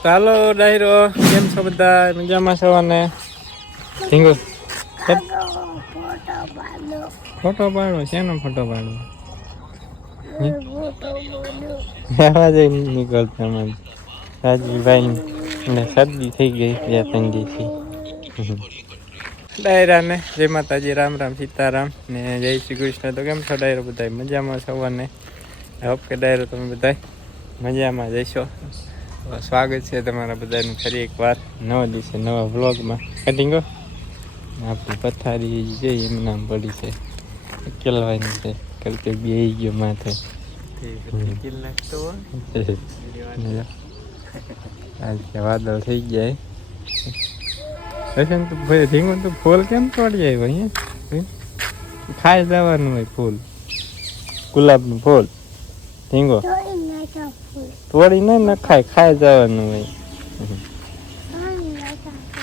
ચાલો ડાયરો કેમ છો બધા મજામાં છો અને ઢીંગુ ફોટો પાડો શેનો ફોટો પાડો આવાજ નીકળતો રાજવીભાઈ ને શરદી થઈ ગઈ 2-3 દિવસથી ડાયરા ને જય માતાજી રામ રામ સીતારામ ને જય શ્રી કૃષ્ણ. તો કેમ છો ડાયરો બધા મજામાં છો અને હોપ કે ડાયરો તમે બધા મજામાં જઈશો. સ્વાગત છે તમારા બધાનું ફરી એકવાર નવા દિવસે નવા વ્લોગમાં. કટિંગો આપણી પથારી જે એમ નામ પડી છે કેલવાની છે કરકે બે ગયો માથે વાદળ થઈ જાય તો ભાઈ ધીંગું તો ફૂલ કેમ તોડી જાય અહીંયા ખાઈ જવાનું હોય ફૂલ ગુલાબનું ફૂલ ધીંગો તોડી ના નખાય ખાઈ જવાનું હોય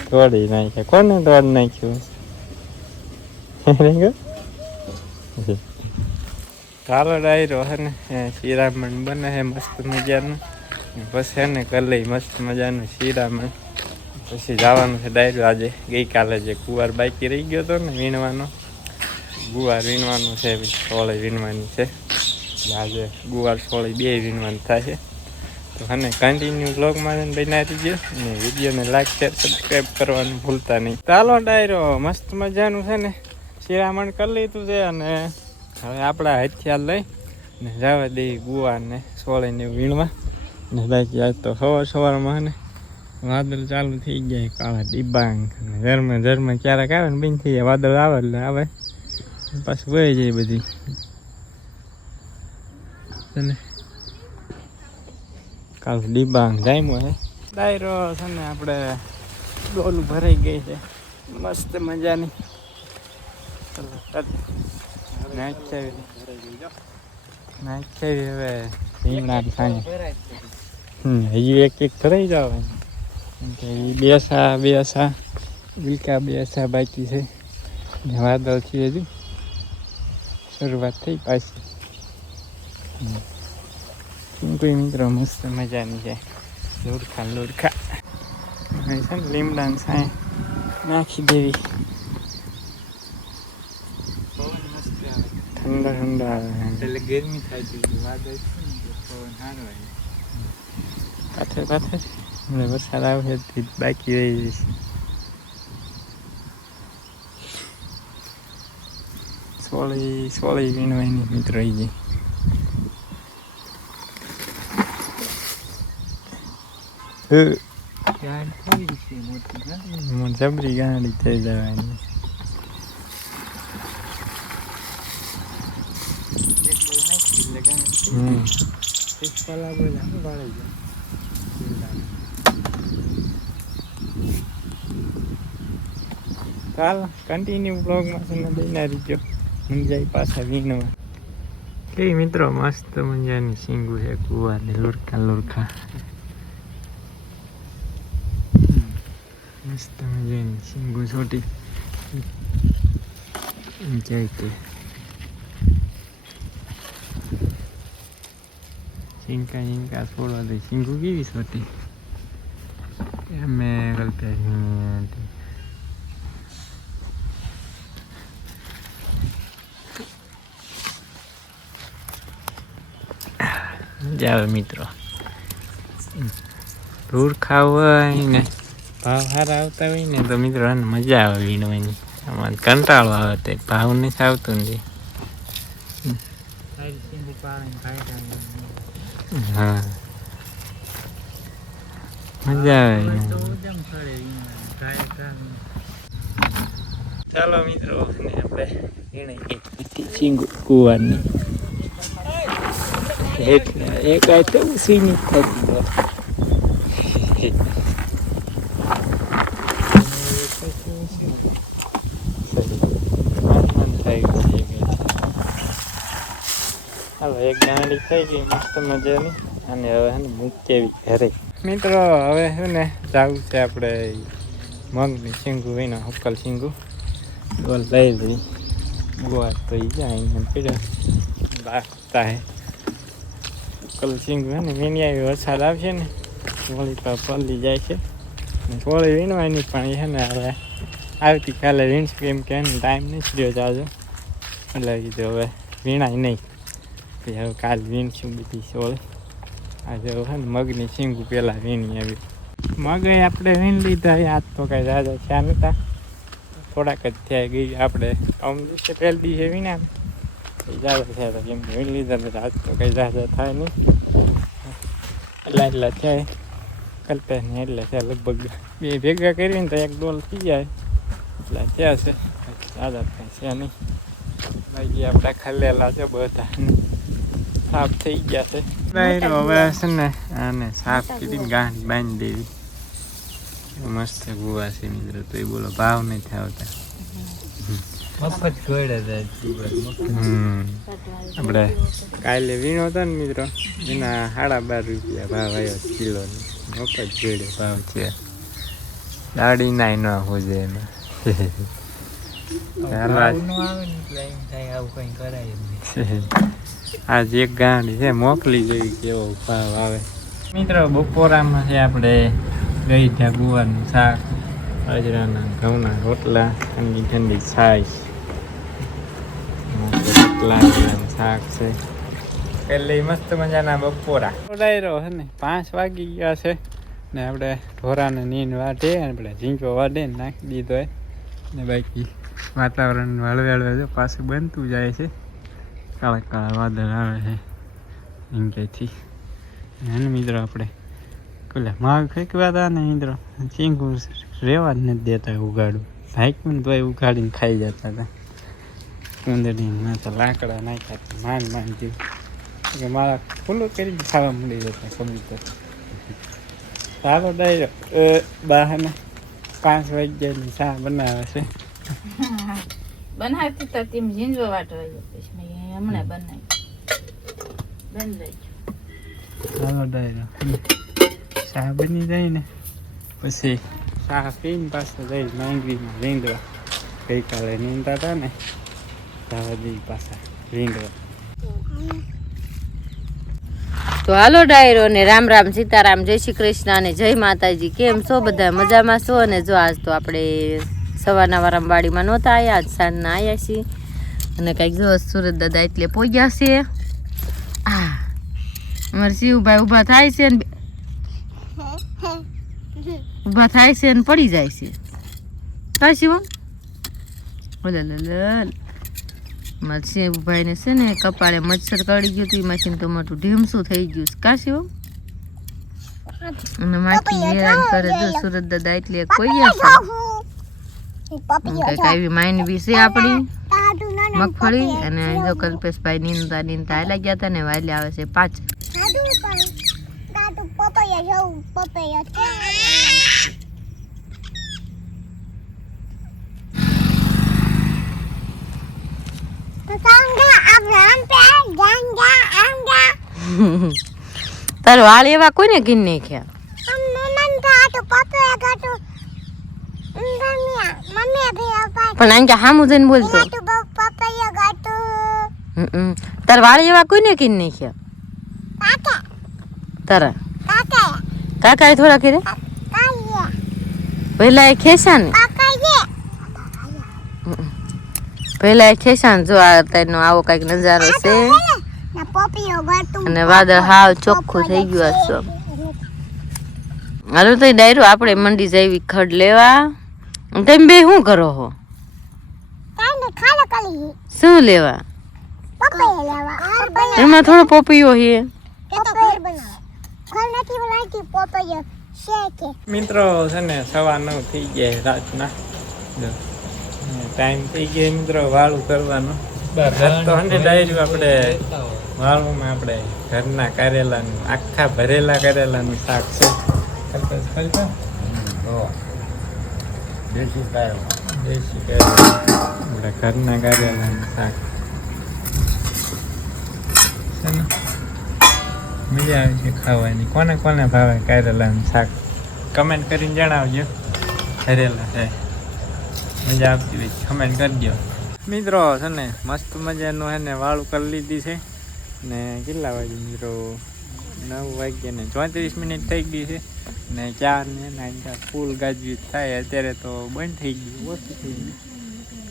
તોડી નાખ્યા કોને તોડી નાખ્યું ચાલો ડાયરો હે ને શિરામણ બને છે મસ્ત મજાનું બસ હે ને કરી લઈ મસ્ત મજાનું શિરામણ પછી જવાનું છે ડાયરો. આજે ગઈકાલે જે ગુવાર બાકી રહી ગયો હતો ને વીણવાનો ગુવાર વીણવાનું છે સોળી વીણવાની છે આજે ગુવાર સોળી 2 વીણવાનું થાય છે. તો અને કન્ટિન્યુ બ્લોગમાં બનાવી દીજો અને વિડીયોને લાઈક શેર સબસ્ક્રાઈબ કરવાનું ભૂલતા નહીં. ચાલો ડાયરો મસ્ત મજાનું છે ને શિરામણ કરી લીધું છે અને હવે આપણા હથિયાર લઈ ને જવા દઈએ ગુવારને સોળીને વીણવા ને બાકી આજ તો સવારમાં ને વાદળ ચાલુ થઈ જાય કાળા ડિબાંગ ઝરમાં ક્યારેક આવે ને બંધ થઈ જાય વાદળ આવે એટલે આવે પાછું વહી જાય બધી કાલ ડિબાંગ જામ્યો હે ડાયરો છે ને આપણે ડોલું ભરાઈ ગઈ છે મસ્ત મજાની નાખ્યા હવે રીંગણા ખાઈ હજી એક ભરાઈ જાવ બેસા બિલકા બેસા બાકી છે વાદળ છે હજુ શરૂઆત થઈ પાછી કોઈ મિત્રો મસ્ત મજાની છે લુડખા છે ને લીમડા સાંય નાખી દેવી ઠંડા આવે એટલે ગરમી થાય છે વાદળ પવન સારો પાથર વરસાદ આવે બાકી રહી જશે. સોળી વીણવાની મિત્રો રહી જાય જબરી ગાડી થઈ જવાની ચાલ કન્ટિન્યુ બ્લોગમાં છે ને દઈ દીજો જાય પાછા વીણવા. કઈ મિત્રો મસ્ત મજાની સિંગુ છે કુવાને લુરખા મસ્ત મજાની સિંગુ છોટી જાય તે સિંકા છોડવા દે સિંગુ કેવી છોટી અમે ગલતા મજા આવે મિત્રો રૂર ખાવા હોય ને ભાવ સારા આવતા હોય ને તો મિત્રો મજા આવે વીણવાની. આમાં કંટાળો આવે તે ભાવ નથી આવતો નથી. હા મજા આવે. ચાલો મિત્રો આપણે સિંગુ કુવાની એક આ તો સીની થતી હાલો એક ગાડી થઈ ગઈ મસ્ત મજાની અને હવે હે ને મૂકેવી ઘરે. મિત્રો હવે છે ને જવું છે આપણે મગની સિંગુ વિના હુકલ સિંગુ ડોલ લઈ લઈ ગુવાર તો જાય અહીંયા પીડા બાકતા હે હુકલ સિંગુ હે ને વીણી આવી વરસાદ આવશે ને કોળી તો પલળી જાય છે કોળી વીણવાની પણ છે ને હવે આવતીકાલે વીણશું કેમ કે એને ટાઈમ નથી રહ્યો જાજો એટલે કીધું હવે વીણાય નહીં પછી હવે કાલ વીણશું બધી સોળ આજે છે ને મગની શીંગું પહેલાં વીણી આવી મગ આપણે વીણ લીધા આજ તો કાંઈ જાજા થયા નહોતા થોડાક જ થયા ગઈ આપણે દિવસે પહેલ દિવસે વીણા જાજા થયા હતા કેમ કે વીણી લીધા હતા આજ તો કંઈ જાજા થાય નહીં એટલા થયા કલ્પે ને એટલે છે લગભગ બે ભેગા કરીને તો એક ડોલ થઈ જાય એટલે થયા છે જાજા કાંઈ છે નહીં બાકી આપણા ખલેલા છે બધા સાફ થઈ ગયા છે હવે છે ને આને સાફ કરીને ગાંઠ બાંધી દેવી મસ્ત ગુવા છે મિત્રો તો એ બોલો ભાવ નહીં આવતા મફત ગોળે આપણે કાલે વીણો હતો ને મિત્રો એના 12.5 રૂપિયા ભાવ આવ્યો કિલો મફત ગોળે ભાવ છે દાડી નાય ન હોજે એમાં આજ એક ગાંડી છે મોકલી જોઈ કેવો ભાવ આવે મિત્રો બપોરામાં છે આપણે ગઈ ત્યાં ગુવારનું શાક બાજરાના ઘઉંના રોટલા ઠંડી ઠંડી છાશ રોટલા શાક છે એટલે મસ્ત મજાના બપોરા ડાયરો છે ને 5 વાગી ગયા છે ને આપણે ઢોરાને નીંદ વાઢે આપણે ઝીંચો વાઢે નાખી દીધો ને બાકી વાતાવરણ હળવે પાછું બનતું જાય છે કાળા કાળા વાદળ આવે છે ઈંકેથી એને મિત્રો આપણે પેલા માગ ફેંકવા હતા ને મિત્રો ચીંગું રહેવા જ નથી દેતા ઉગાડું ભાઈકું તોય ઉગાડીને ખાઈ જતા હતા કુંદડીને તો લાકડા નાખ્યા માંડ જેવું કે મારા ફૂલો કરીને ખાવા મળી જતા કબૂતર સારો ડાયરો બહાને 5 વાગ્યાની ચા બનાવે છે બનાવતી તો તેમ ઝીંઝો વાટવા પછી હમણાં બનાવી બન લઈ સારો ડાયરો ચા બની જાય ને પછી ચા પીને પાછા જઈ માંગવીમાં રીંદવા ગઈકાલે નીંદતા હતા ને જઈ પાછા રીંદવા તો હાલો ડાયરો ને રામ રામ સીતારામ જય શ્રી કૃષ્ણ અને જય માતાજી કેમ છો બધા મજામાં છો અને જો આજ તો આપણે સવારના વારંવાડીમાં નહોતા આવ્યા આજ સાંજના આવ્યા છીએ અને કંઈક જો સુરત દાદા એટલે પહોંચ્યા છે અમારે શિવભાઈ ઊભા થાય છે ને ઊભા થાય છે ને પડી જાય છે કાંઈ શિવ મારા શિવભાઈને છે ને કપાળે મચ્છર કરડી ગયું હતું એમાંથી તો મોટું ઢીમસું થઈ ગયું છે કાં શિવ અને માખી હેરાન કરે જો સુરત દાદા એટલે પહોંચ્યા છે કંઈક આવી માઇન બી છે આપણી મગફળી અને જો કલ્પેશભાઈ નીંદતા હાલ્યા ગયા હતા ને વાલે આવે છે 5 તારો વાળ એવા કોઈને ગીન નહીં ખ્યા પણ આમ કે હામું જઈને બોલતો તાર વાળ એવા કોઈને કીન નહીં ખ્યા તારા કાકા થોડા કરે પહેલા એ ખેસા ને પહેલા એ ખેસા જો આ તેનો આવો કઈક નજારો છે અને વાદળ હાવ ચોખ્ખું થઈ ગયું આ હાલો તો ડાયરો આપણે મંડી જઈ ખડ લેવા તમે બે શું કરો હો શું લેવા એમાં થોડો પોપૈયો છે મિત્રો છે ને 9:15 થઈ ગયા રાતના ટાઈમ થઈ ગયો મિત્રો વાળું કરવાનું તો ડાયરી આપણે વાળુંમાં આપણે ઘરના કારેલાનું આખા ભરેલા કારેલાનું શાક છે દેશી કારેલા ઘરના કારેલાનું શાક છે ને મજા આવે છે ખાવાની કોને કોને ભાવે કારેલાનું શાક કમેન્ટ કરીને જણાવજો ભરેલા છે મજા આવતી હોય કમેન્ટ કરજો મિત્રો છે ને મસ્ત મજાનું છે ને વાળું કરી લીધી છે ને કેટલા વાગે મિત્રો 9:34 થઈ ગઈ છે ને 4 ને ફૂલ ગાજવીજ થાય. અત્યારે તો બંધ થઈ ગયું, ઓછું થઈ ગયું.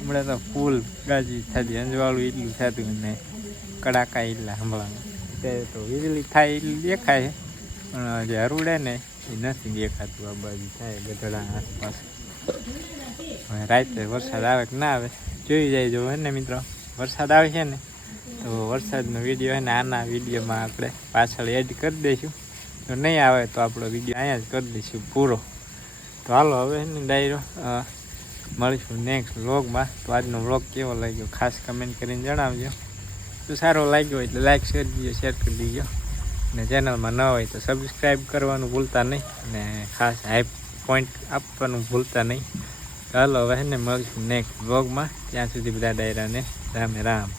હમણાં તો ફૂલ ગાજવીજ થતી, અંજવાળું એટલું થતું ને કડાકા એટલા હમણાં. અત્યારે તો વીજળી થાય એટલું દેખાય છે, પણ જે હરુડે ને એ નથી દેખાતું. આ બાજુ થાય ગઢડા આસપાસ. હવે રાત્રે વરસાદ આવે કે ના આવે જોઈ જાય. જો હે ને મિત્રો, વરસાદ આવે છે ને તો વરસાદનો વિડીયો છે ને આના વિડીયોમાં આપણે પાછળ એડ કરી દઈશું. જો નહીં આવે તો આપણો વિડીયો અહીંયા જ કરી દઈશું પૂરો. તો હાલો હવે ને ડાયરો મળીશું નેક્સ્ટ વ્લોગમાં. તો આજનો વ્લોગ કેવો લાગ્યો ખાસ કમેન્ટ કરીને જણાવજો. જો સારો લાગ્યો હોય તો લાઈક કરી દીજો, શેર કરી દીજો. ને ચેનલમાં ન હોય તો સબસ્ક્રાઈબ કરવાનું ભૂલતા નહીં, ને ખાસ હાઈ પોઈન્ટ આપવાનું ભૂલતા નહીં. ચાલો હવે ને મળીશું નેક્સ્ટ વ્લોગમાં. ત્યાં સુધી બધા ડાયરાને રામે રામ.